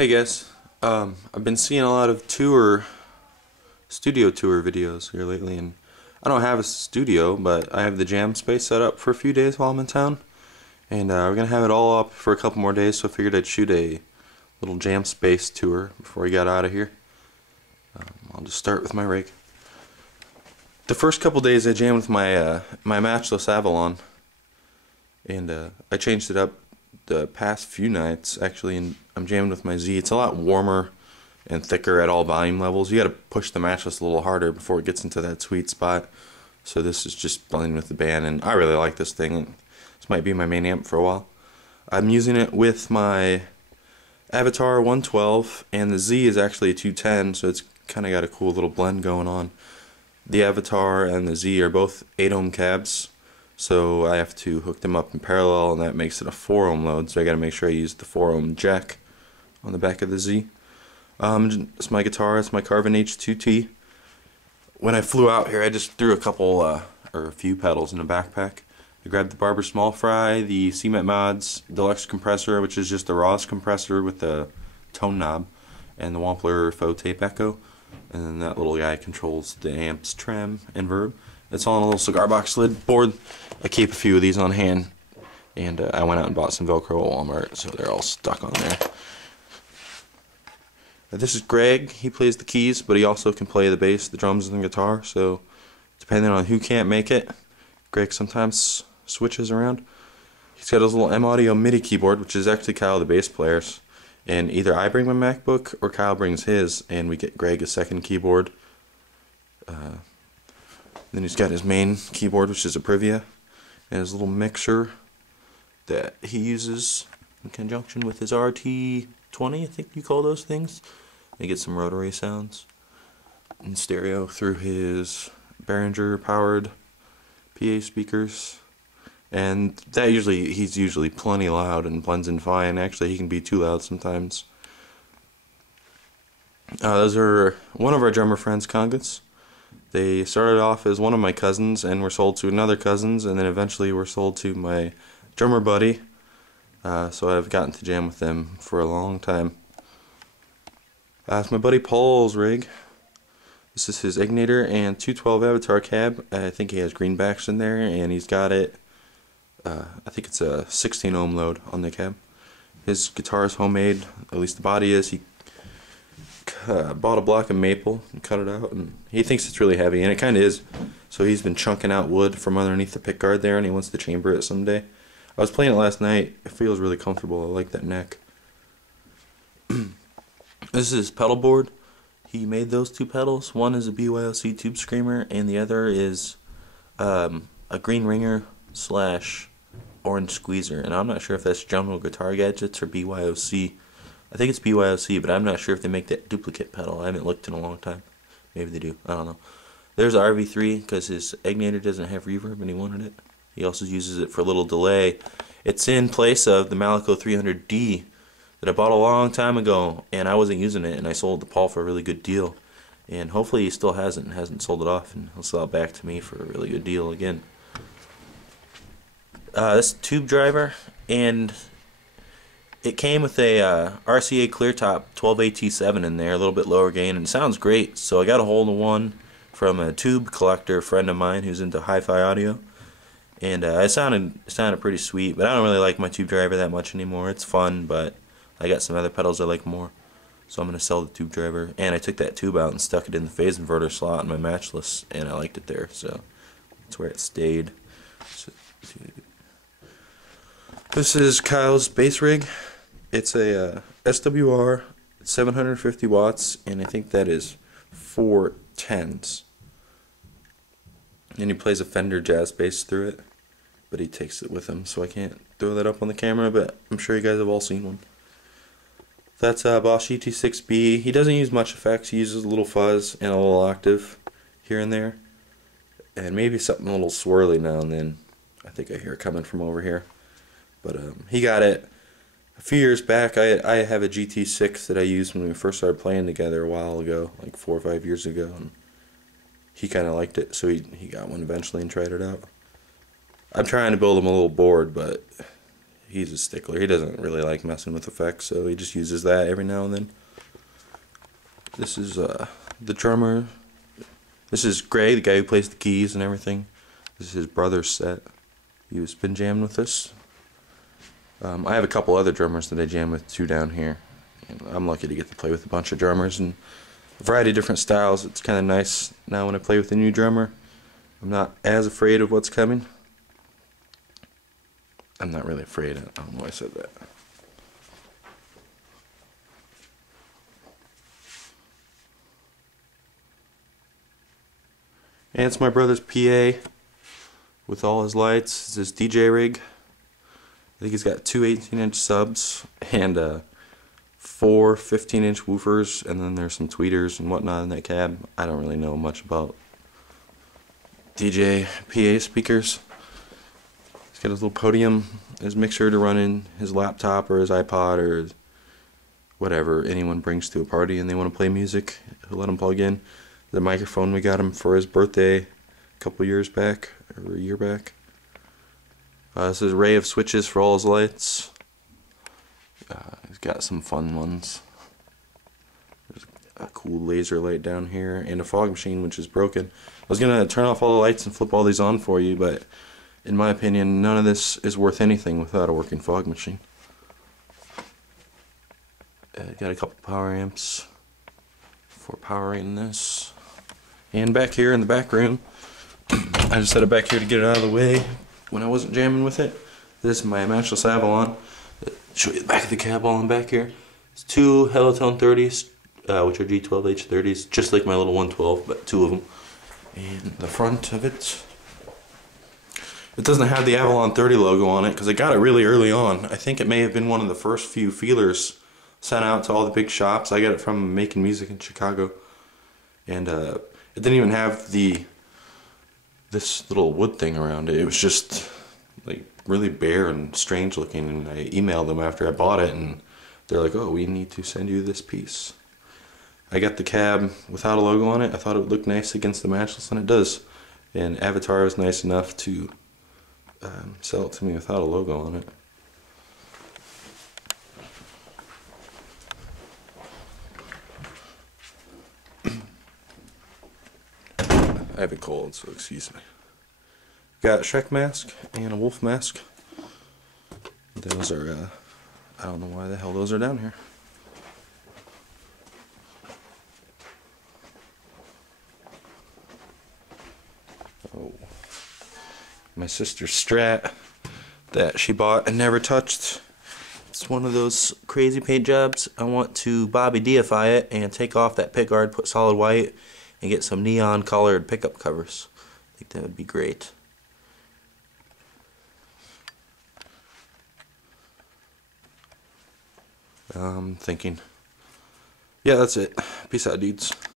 Hey guys, I've been seeing a lot of studio tour videos here lately, and I don't have a studio, but I have the jam space set up for a few days while I'm in town, and we're gonna have it all up for a couple more days, so I figured I'd shoot a little jam space tour before I got out of here. I'll just start with my rig. The first couple days I jammed with my matchless Avalon, and I changed it up the past few nights actually, and I'm jamming with my Z. It's a lot warmer and thicker at all volume levels. You gotta push the matchless a little harder before it gets into that sweet spot. So this is just blending with the band, and I really like this thing. This might be my main amp for a while. I'm using it with my Avatar 112, and the Z is actually a 210, so it's kind of got a cool little blend going on. The Avatar and the Z are both 8 ohm cabs, so I have to hook them up in parallel, and that makes it a 4 ohm load, so I gotta make sure I use the 4 ohm jack on the back of the Z. It's my guitar, it's my Carvin H2T. When I flew out here, I just threw a few pedals in a backpack. I grabbed the Barber Small Fry, the CMET Mods Deluxe compressor, which is just a Ross compressor with a tone knob, and the Wampler Faux Tape Echo, and then that little guy controls the amps, trem, and verb. It's on a little cigar box lid board. I keep a few of these on hand, and I went out and bought some Velcro at Walmart, so they're all stuck on there. This is Greg. He plays the keys, but he also can play the bass, the drums, and the guitar, so depending on who can't make it, Greg sometimes switches around. He's got his little M-Audio MIDI keyboard, which is actually Kyle the bass player's, and either I bring my MacBook or Kyle brings his, and we get Greg a second keyboard. Then he's got his main keyboard, which is a Privia, and his little mixer that he uses in conjunction with his RT20, I think you call those things. They get some rotary sounds in stereo through his Behringer powered PA speakers, and that he's usually plenty loud and blends in fine. Actually, he can be too loud sometimes. Those are one of our drummer friends' congas. They started off as one of my cousins and were sold to another cousin's, and then eventually were sold to my drummer buddy. So I've gotten to jam with them for a long time. It's my buddy Paul's rig. This is his Ignitor and 212 Avatar cab. I think he has greenbacks in there, and he's got it, I think it's a 16 ohm load on the cab. His guitar is homemade, at least the body is. He bought a block of maple and cut it out, and he thinks it's really heavy, and it kind of is. So he's been chunking out wood from underneath the pickguard there, and he wants to chamber it someday. I was playing it last night. It feels really comfortable. I like that neck. This is his pedal board. He made those two pedals. One is a BYOC Tube Screamer, and the other is a Green Ringer / Orange Squeezer. And I'm not sure if that's General Guitar Gadgets or BYOC. I think it's BYOC, but I'm not sure if they make that duplicate pedal. I haven't looked in a long time. Maybe they do. I don't know. There's RV3 because his Ignitor doesn't have reverb and he wanted it. He also uses it for a little delay. It's in place of the Malico 300D that I bought a long time ago, and I wasn't using it, and I sold it to Paul for a really good deal. And hopefully he still hasn't sold it off, and he'll sell it back to me for a really good deal again. This tube driver, and it came with a RCA Cleartop 12AT7 in there, a little bit lower gain, and it sounds great. So I got a hold of one from a tube collector friend of mine who's into hi-fi audio, and it sounded pretty sweet. But I don't really like my tube driver that much anymore. It's fun, but I got some other pedals I like more, so I'm gonna sell the tube driver. And I took that tube out and stuck it in the phase inverter slot in my matchless, and I liked it there, so that's where it stayed. So, this is Kyle's bass rig. It's a SWR, 750 watts, and I think that is 4 10s. And he plays a Fender jazz bass through it, but he takes it with him, so I can't throw that up on the camera, but I'm sure you guys have all seen one. That's a Bosch ET6B. He doesn't use much effects. He uses a little fuzz and a little octave here and there, and maybe something a little swirly now and then. I think I hear it coming from over here. But he got it a few years back. I have a GT6 that I used when we first started playing together a while ago, like 4 or 5 years ago, and he kind of liked it, so he got one eventually and tried it out. I'm trying to build him a little board, but he's a stickler. He doesn't really like messing with effects, so he just uses that every now and then. This is the drummer. This is Gray, the guy who plays the keys and everything. This is his brother's set. He's been jamming with us. I have a couple other drummers that I jam with too down here. And I'm lucky to get to play with a bunch of drummers and a variety of different styles. It's kind of nice now when I play with a new drummer. I'm not as afraid of what's coming. I'm not really afraid. I don't know why I said that. And it's my brother's PA with all his lights. It's his DJ rig. I think he's got two 18-inch subs and 4 15-inch woofers, and then there's some tweeters and whatnot in that cab. I don't really know much about DJ PA speakers. He's got his little podium, his mixer to run in his laptop or his iPod or whatever anyone brings to a party and they want to play music. He'll let them plug in. The microphone we got him for his birthday a couple years back, or a year back. This is an array of switches for all his lights. He's got some fun ones. There's a cool laser light down here and a fog machine which is broken. I was going to turn off all the lights and flip all these on for you, but in my opinion none of this is worth anything without a working fog machine. Got a couple power amps for powering this. And back here in the back room, I just set it back here to get it out of the way when I wasn't jamming with it. This is my matchless Avalon. Show you the back of the cab while I'm back here. It's two Helotone 30s, which are G12H30s, just like my little 112, but two of them. And the front of it, it doesn't have the Avalon 30 logo on it because I got it really early on. I think it may have been one of the first few feelers sent out to all the big shops. I got it from Making Music in Chicago, and it didn't even have this little wood thing around it. It was just like really bare and strange looking, and I emailed them after I bought it and they're like, oh, we need to send you this piece. I got the cab without a logo on it. I thought it would look nice against the matchless, and it does. And Avatar was nice enough to sell it to me without a logo on it. I have a cold, so excuse me. Got a Shrek mask and a wolf mask. Those are, I don't know why the hell those are down here. Oh. My sister's Strat that she bought and never touched. It's one of those crazy paint jobs. I want to Bobby Deify it and take off that pickguard, put solid white, and get some neon colored pickup covers. I think that would be great. Thinking. Yeah, that's it. Peace out, dudes.